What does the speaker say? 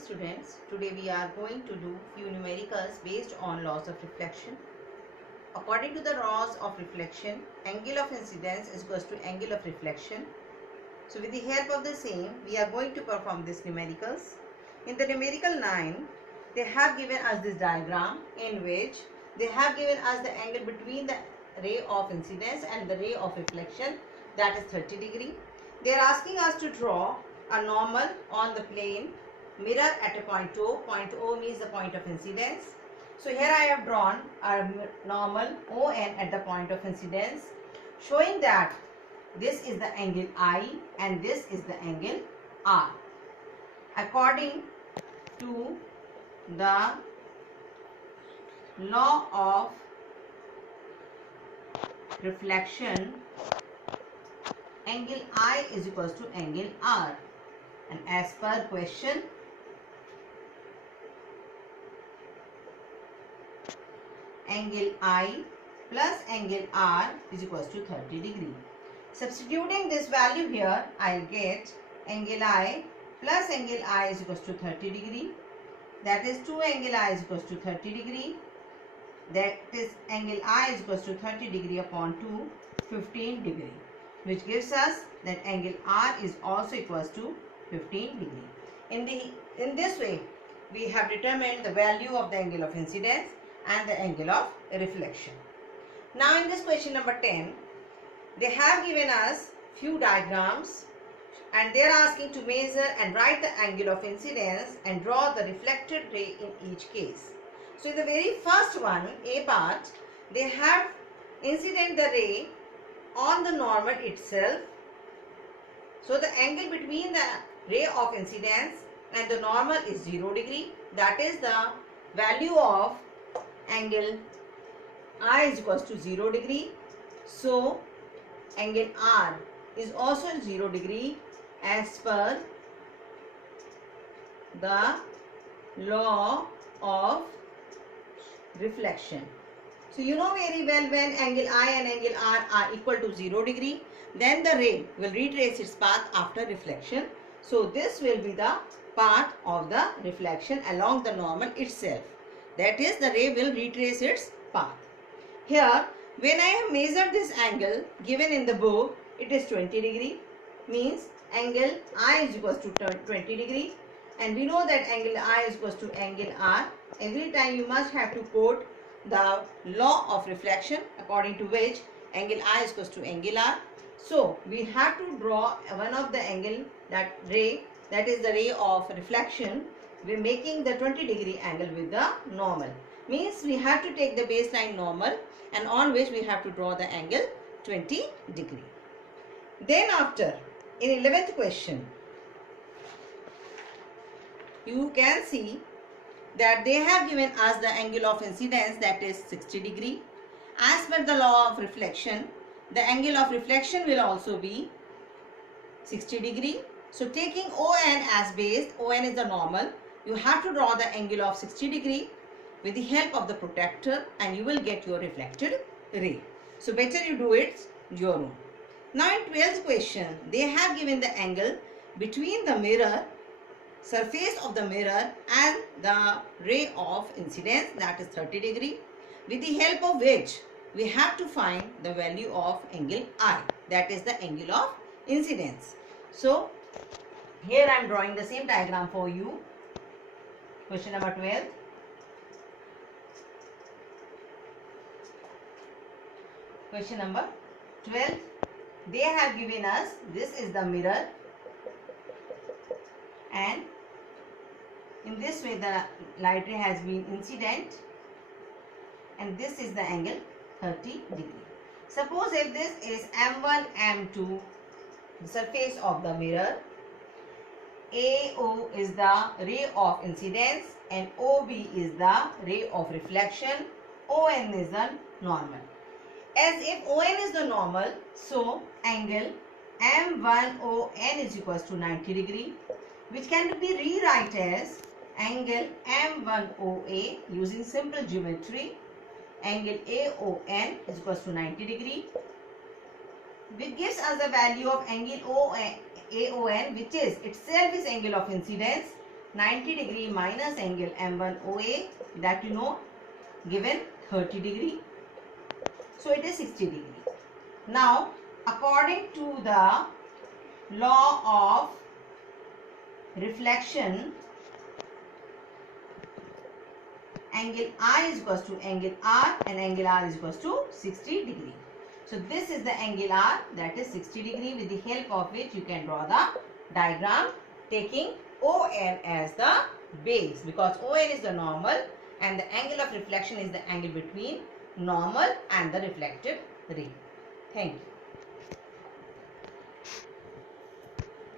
students, today we are going to do few numericals based on laws of reflection. According to the laws of reflection, angle of incidence is equals to angle of reflection. So with the help of the same, we are going to perform this numericals. In the numerical 9, they have given us this diagram in which they have given us the angle between the ray of incidence and the ray of reflection, that is 30 degree. They are asking us to draw a normal on the plane mirror at a point O. Point O means the point of incidence. So here I have drawn a normal ON at the point of incidence, showing that this is the angle I and this is the angle R. According to the law of reflection, angle I is equals to angle R, and as per question, angle I plus angle R is equals to 30 degree. Substituting this value here, I'll get angle I plus angle I is equals to 30 degree. That is 2 angle I is equals to 30 degree. That is angle I is equals to 30 degree upon 2, 15 degree. Which gives us that angle R is also equals to 15 degree. In this way, we have determined the value of the angle of incidence and the angle of reflection. Now in this question number 10, they have given us few diagrams and they are asking to measure and write the angle of incidence and draw the reflected ray in each case. So in the very first one, A part, they have incident the ray on the normal itself. So the angle between the ray of incidence and the normal is 0 degree. That is the value of angle I is equals to 0 degree. So angle R is also 0 degree as per the law of reflection. So you know very well, when angle I and angle R are equal to 0 degree, then the ray will retrace its path after reflection. So this will be the path of the reflection along the normal itself. That is, the ray will retrace its path. Here, when I have measured this angle given in the book, it is 20 degree. Means angle I is equals to 20 degree. And we know that angle I is equals to angle R. Every time you must have to quote the law of reflection, according to which angle I is equals to angle R. So we have to draw one of the angle, that ray, that is the ray of reflection. We are making the 20 degree angle with the normal. Means we have to take the baseline normal and on which we have to draw the angle 20 degree. Then after, in 11th question, you can see that they have given us the angle of incidence, that is 60 degree. As per the law of reflection, the angle of reflection will also be 60 degree. So taking ON as base, ON is the normal, you have to draw the angle of 60 degree with the help of the protractor and you will get your reflected ray. So better you do it your own. Now in 12th question, they have given the angle between the mirror, surface of the mirror and the ray of incidence, that is 30 degree, with the help of which we have to find the value of angle I, that is the angle of incidence. So here I am drawing the same diagram for you. Question number 12. Question number 12. They have given us, this is the mirror, and in this way the light ray has been incident, and this is the angle 30 degree. Suppose if this is M1, M2, the surface of the mirror, AO is the ray of incidence and OB is the ray of reflection, ON is the normal. As if ON is the normal, so angle M1ON is equals to 90 degree, which can be rewrite as angle M1OA using simple geometry. Angle AON is equals to 90 degree, which gives us the value of angle AON, which is itself is angle of incidence, 90 degree minus angle M1OA, that you know, given 30 degree. So it is 60 degree. Now, according to the law of reflection, angle I is equals to angle R and angle R is equals to 60 degree. So this is the angle R, that is 60 degree, with the help of which you can draw the diagram taking ON as the base, because ON is the normal and the angle of reflection is the angle between normal and the reflected ray. Thank you.